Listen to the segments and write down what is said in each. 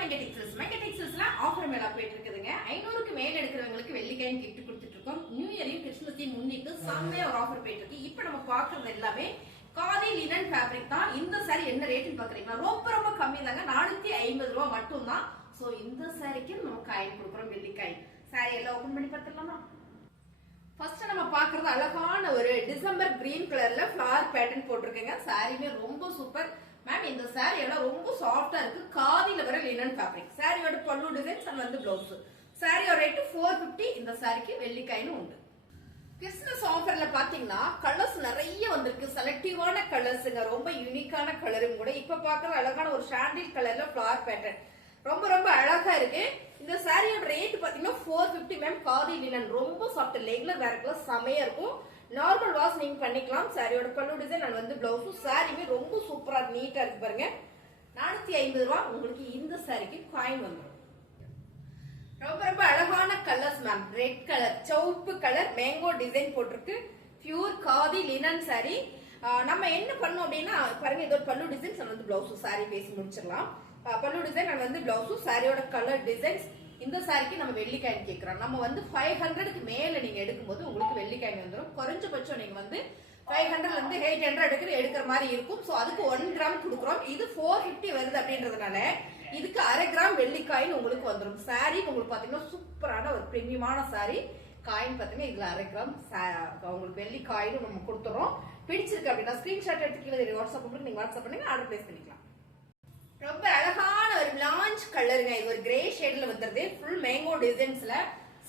மெங்க டெக்ஸ்டைல்ஸ்ல offer மேலா போயிட்டு இருக்குதுங்க. 500க்கு மேல எடுக்கிறவங்களுக்கு வெள்ளிக்கிழமை கிஃப்ட் கொடுத்துட்டு இருக்கோம். நியூ இயரையும் கிறிஸ்துமஸையும் முன்னிட்டு செம்மையா ஒரு ஆஃபர் போயிட்டு இருக்கு. இப்போ நம்ம பார்க்கறது எல்லாமே காதி லினன் ஃபேப்ரிக் தான். இந்த சாரி என்ன ரேட்னு பாக்குறீங்கன்னா ரொம்ப கம்மி தாங்க, 450 ரூபாய் மட்டும் தான். சோ இந்த சாரிக்கு நம்ம காயின் கொடுக்குறோம், வெள்ளிக்காயின். சாரி எல்லாம் ஓபன் பண்ணி பார்த்துடலாமா? ஃபர்ஸ்ட் நம்ம பாக்குறது அழகான ஒரு டிசம்பர் கிரீன் கலர்ல ஃபிளவர் பேட்டர்ன் போட்டிருக்கேங்க. சாரியுமே ரொம்ப சூப்பர் மேம். இந்த சாரி எல்லாம் ரொம்ப சாஃப்டா இருக்கு. காதில வர லினன் ஃபேப்ரிக். சாரியோட பல்லு டிசைன்ஸ் அண்ட் வந்து பிளவுஸ். சாரியோட ரேட் 450. இந்த சாரிக்கு வெள்ளிக்காயின்னு உண்டு. கிறிஸ்மஸ் ஆஃபர்ல பாத்தீங்கன்னா கலர்ஸ் நிறைய வந்திருக்கு. செலக்டிவான கலர்ஸ்ங்க, ரொம்ப யூனிக்கான கலரும் கூட. இப்ப பாக்குற அழகான ஒரு சாண்டில் கலர்ல ஃபிளவர் பேட்டர்ன் ரொம்ப அழகா இருக்கு. இந்த சாரியோட ரேட் பாத்தீங்கன்னா 450 மேம். காதி லினன் ரொம்ப சாஃப்ட், ரெகுலர் வேர்க்குள்ள செமையா இருக்கும். நார்மல் வாஷ் நீங்க பண்ணிக்கலாம். சாரியோட பல்லு டிசைன் அண்ட் வந்து பிளவுஸும். சாரியுமே ரொம்ப சூப்பரா நீட்டா இருக்கு பாருங்க. 450 ரூபாய். உங்களுக்கு இந்த சாரிக்கு காயின் வந்துடும். ரொம்ப அழகான கலர்ஸ் மேம். ரெட் கலர், சிவப்பு கலர், மேங்கோ டிசைன் போட்டிருக்கு. Pure khadi linen sorry. நம்ம என்ன பண்ணோம் அப்படின்னா பாருங்க, இதோட பல்லு டிசைன்ஸ் வந்து பிளவுஸும். சாரி பேசி முடிச்சிடலாம். பல்லு டிசைன் அண்ட் வந்து பிளவுஸும். சாரியோட கலர் டிசைன்ஸ். இந்த சாரிக்கு நம்ம வெள்ளிக்காயின் கேட்கிறோம். நம்ம வந்து 500க்கு மேல நீங்க எடுக்கும்போது உங்களுக்கு வெள்ளிக்காயின் வந்துடும். குறைஞ்சபட்சம் நீங்க வந்து 500 இருந்து 800 எடுக்கிற மாதிரி இருக்கும். சோ அதுக்கு 1 கிராம் கொடுக்குறோம். இது 450 வருது அப்படின்றதுனால இதுக்கு 1/2 கிராம் வெள்ளிக்காயின் உங்களுக்கு வந்துடும். சாரி உங்களுக்கு பாத்தீங்கன்னா சூப்பரான ஒரு பிரீமியமான சாரி. காயின் பாத்தீங்கன்னா இதுல 1/2 கிராம் உங்களுக்கு வெள்ளிக்காயின் நம்ம கொடுத்துறோம். பிடிச்சிருக்கு அப்படின்னா ஸ்கிரீன்ஷாட் எடுத்து வாட்ஸ்அப் பண்ணி நீங்க வாட்ஸ்அப் பண்ணுங்க, ஆர்டர் பிளேஸ் பண்ணிக்கலாம். ரொம்ப அழகான ஒரு லான்ச் கலருங்க. இது ஒரு கிரே ஷேட்ல வந்துருது. ஃபுல் மேங்கோ டிசைன்ஸ்ல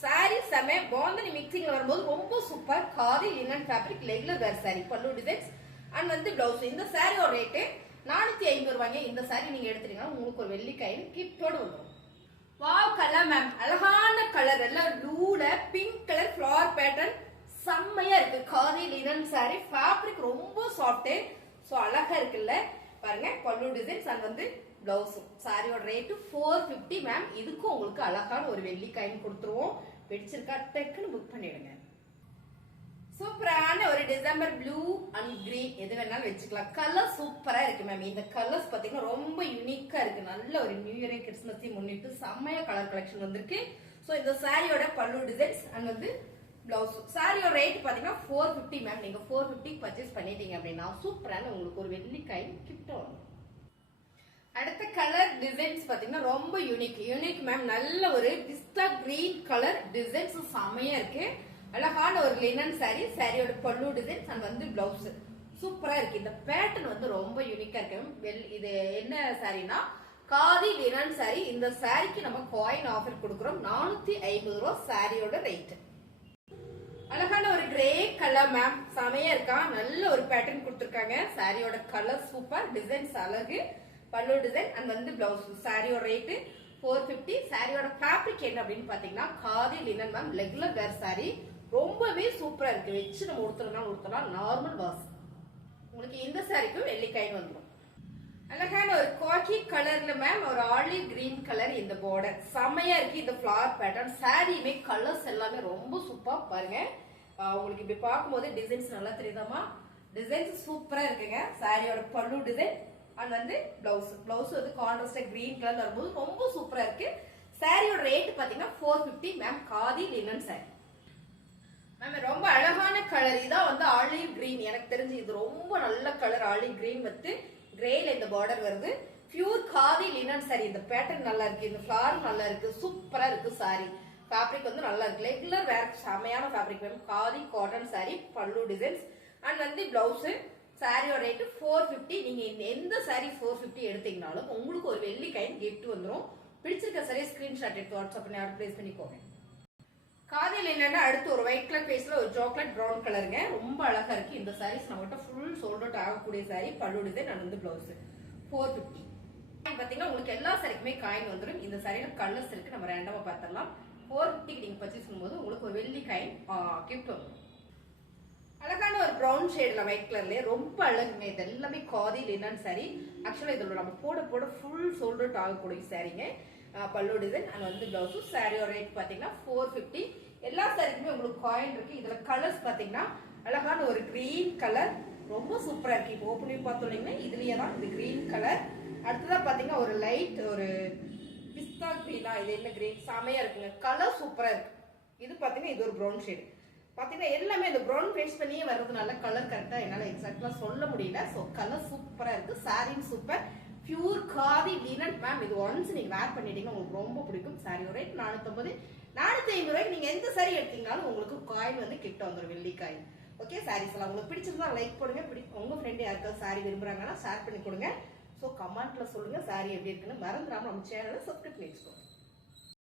சாரி செம பாந்தனி மிக்சிங்ல வரும்போது ரொம்ப super. Khadi linen fabric regular வேர் சாரி. பல்லு டிசைன்ஸ் அண்ட் வந்து பிளவுஸ். இந்த சாரியோட ரேட்டு 450 ரூபாய்ங்க. இந்த சாரி நீங்க எடுத்துட்டீங்கன்னா உங்களுக்கு ஒரு வெள்ளிக்காயின் கிஃப்டோட வந்துடும். Wow colour ma'am. அழகான கலர், எல்லாம் ப்ளூல பிங்க் கலர் ஃபிளவர் பேட்டர்ன் செம்மையா இருக்கு. Khadi linen sorry. ஃபேப்ரிக் ரொம்ப சாஃப்ட். சோ அழகா இருக்குல்ல பாருங்க. பல்லு டிசைன்ஸ் அண்ட் வந்து பிளவுஸும். சாரியோட ரேட்டு 450 மேம். இதுக்கும் உங்களுக்கு அழகான ஒரு வெள்ளிக்காயின் கொடுத்துருவோம். பிடிச்சிருக்கா டக்குன்னு புக் பண்ணிடுங்க. சூப்பரான ஒரு டிசம்பர் ப்ளூ அண்ட் கிரீன் எது வேணாலும் வச்சுக்கலாம். கலர் சூப்பரா இருக்கு மேம். இந்த கலர்ஸ் பாத்தீங்கன்னா ரொம்ப யூனிக்கா இருக்கு. நல்ல ஒரு நியூ இயர் கிறிஸ்மஸையும் முன்னிட்டு செம்மையா கலர் கலெக்ஷன் வந்திருக்கு. சோ இந்த சாரியோட பல்லு டிசைன்ஸ் அண்ட் வந்து பிளவுஸ். சாரியோட ரேட் பாத்தீங்கன்னா 450 மேம். நீங்க 450 பர்ச்சேஸ் பண்ணிட்டீங்க அப்படின்னா சூப்பரான உங்களுக்கு ஒரு வெள்ளிக்காயின் கிஃப்ட் வரும். அடுத்த கலர் டிசைன்ஸ் பாத்தீங்கன்னா ரொம்ப யூனிக் மேம். நல்ல ஒரு பிஸ்தா கிரீன் கலர் டிசைன்ஸ் செமையா இருக்கு. அழகான ஒரு லினன் சாரி. சாரியோட பல்லு டிசைன்ஸ் அண்ட் வந்து பிளவுஸ் சூப்பரா இருக்கு. இந்த பேட்டர்ன் வந்து ரொம்ப யூனிக்கா இருக்கு. இது என்ன சாரினா காதி லினன் சாரி. இந்த சாரிக்கு நம்ம காயின் ஆஃபர் கொடுக்குறோம். 450 ரூபாய் சாரியோட ரேட். அழகான ஒரு கிரே கலர் மேம். செமையா இருக்கா. நல்ல ஒரு பேட்டர்ன் கொடுத்துருக்காங்க. சாரியோட கலர் சூப்பர், டிசைன்ஸ் அழகு, பல்லு டிசைன் அண்ட் வந்து பிளவுஸ். சாரியோட ரேட்டு 450. சாரியோட ஃபேப்ரிக் என்ன அப்படின்னு பாத்தீங்கன்னா காதி லினன் மேம். ரெகுலர் வேர் சாரி. ரொம்பவே சூப்பரா இருக்கு. வச்சு நம்ம உடுத்தலாம். Normal wash. உங்களுக்கு இந்த சாரிக்கும் வெள்ளிக்காயின் வந்துடும். அழகான ஒரு காக்கி கலர்ல மேம் ஒரு ஆலிவ் கிரீன் கலர். இந்த பார்டர் செமையா இருக்கு. இந்த ஃபிளவர் பேட்டர்ன். சாரியுமே கலர்ஸ் எல்லாமே ரொம்ப சூப்பர் பாருங்க. உங்களுக்கு இப்படி பார்க்கும்போது டிசைன்ஸ் நல்லா தெரியுதாமா? டிசைன்ஸ் சூப்பரா இருக்குங்க. சாரியோட பல்லு டிசைன் அண்ட் வந்து பிளவுஸ் வந்து கான்ட்ராஸ்டா கிரீன் கலர் வரும்போது ரொம்ப சூப்பரா இருக்கு. சாரியோட ரேட் பாத்தீங்கன்னா 450 ma'am. Khadi linen sorry ma'am. ரொம்ப அழகான கலர். இதான் வந்து ஆலிவ் கிரீன். எனக்கு தெரிஞ்சு இது ரொம்ப நல்ல கலர். ஆலிவ் கிரீன் வந்து கிரேல இந்த பார்டர் வருது. Pure khadi linen sorry. இந்த பேட்டர்ன் நல்லா இருக்கு. இந்த ஃபிளவர் நல்லா இருக்கு. சூப்பரா இருக்கு சாரி. ஃபேப்ரிக் வந்து நல்லா இருக்கு. ரெகுலர் வேர் செமையான fabric ma'am. Khadi cotton sorry. பல்லு டிசைன்ஸ் அண்ட் வந்து பிளவுஸ். சாரியோட ரேட்டு 450. நீங்க எந்த சாரி 450 எடுத்தீங்கனாலும் உங்களுக்கு ஒரு வெள்ளிக்காயின் கிஃப்ட் வந்துடும். பிடிச்சிருக்க சாரி ஸ்கிரீன்ஷாட் எடுத்து வாட்ஸ்அப் பண்ணி ஆர்டர் பிளேஸ் பண்ணிக்கோங்க. காதில் என்னன்னா அடுத்து ஒரு ஒயிட் கலர் பேஸ்ல ஒரு சாக்லேட் பிரவுன் கலருங்க. ரொம்ப அழகா இருக்கு. இந்த சாரீஸ் நம்மகிட்ட ஃபுல் சோல்ட் அவுட் ஆகக்கூடிய சாரி. பல்லு டிசைன் அண்ட் வந்து பிளவுஸ். 450 பாத்தீங்கன்னா உங்களுக்கு எல்லா சாரிக்குமே காயின் வந்துடும். இந்த சாரியில கலர்ஸ் இருக்கு. நம்ம ரேண்டமா பார்த்துடலாம். 450 நீங்க பர்ச்சேஸ் பண்ணும்போது உங்களுக்கு ஒரு வெள்ளிக்காயின் கிஃப்ட் வரும். அழகான ஒரு பிரவுன் ஷேட்ல ஒயிட் கலர்ல ரொம்ப அழகுங்க. இது எல்லாமே காதி லினன் சாரி. ஆக்சுவலா இதுல நம்ம போட ஃபுல் சோல்ட் அவுட் ஆகக்கூடிய சாரிங்க. பல்லு டிசைன் அண்ட் வந்து பிளவுஸ். சாரியோட ரேட் பாத்தீங்கன்னா 450. எல்லா சாரிக்குமே உங்களுக்கு காயின் இருக்கு. இதுல கலர்ஸ் பாத்தீங்கன்னா அழகான ஒரு கிரீன் கலர் ரொம்ப சூப்பரா இருக்கு. இப்போ ஓப்பன் பண்ணி பார்த்தோம்னா இதுலயே தான் இந்த கிரீன் கலர். அடுத்ததா பாத்தீங்கன்னா ஒரு லைட் ஒரு பீலா இது என்ன கிரே செமையா இருக்குங்க. கலர் சூப்பரா இருக்கு. இது பாத்தீங்கன்னா இது ஒரு ப்ரௌன் ஷேடு. பாத்தீங்கன்னா எல்லாமே இந்த ப்ரௌன் ஃபேஸ் பண்ணியே வர்றதுனால கலர் கரெக்டா என்னால எக்ஸாக்டா சொல்ல முடியல. ஸோ கலர் சூப்பரா இருக்கு. சாரியும் super. Pure khadi linen ma'am. இது ஒன்ஸ் நீங்க வேர் பண்ணிட்டீங்கன்னா உங்களுக்கு ரொம்ப பிடிக்கும். Sorry rate 450. 450 ரூபாய்க்கு நீங்க எந்த சாரி எடுத்தீங்கனாலும் உங்களுக்கு காயின் வந்து கிட்ட வந்துடும், வெள்ளி காயின். ஓகே, சாரீஸ் எல்லாம் உங்களுக்கு பிடிச்சிருந்தா லைக் பண்ணுங்க. உங்க ஃப்ரெண்ட் யாருக்காவது சாரி விரும்புறாங்கன்னா ஷேர் பண்ணி கொடுங்க. ஸோ கமெண்ட்ல சொல்லுங்க சாரி எப்படி இருக்குன்னு. மறந்துடாம நம்ம சேனலை சப்ஸ்கிரைப் பண்ணி வச்சுக்கோங்க.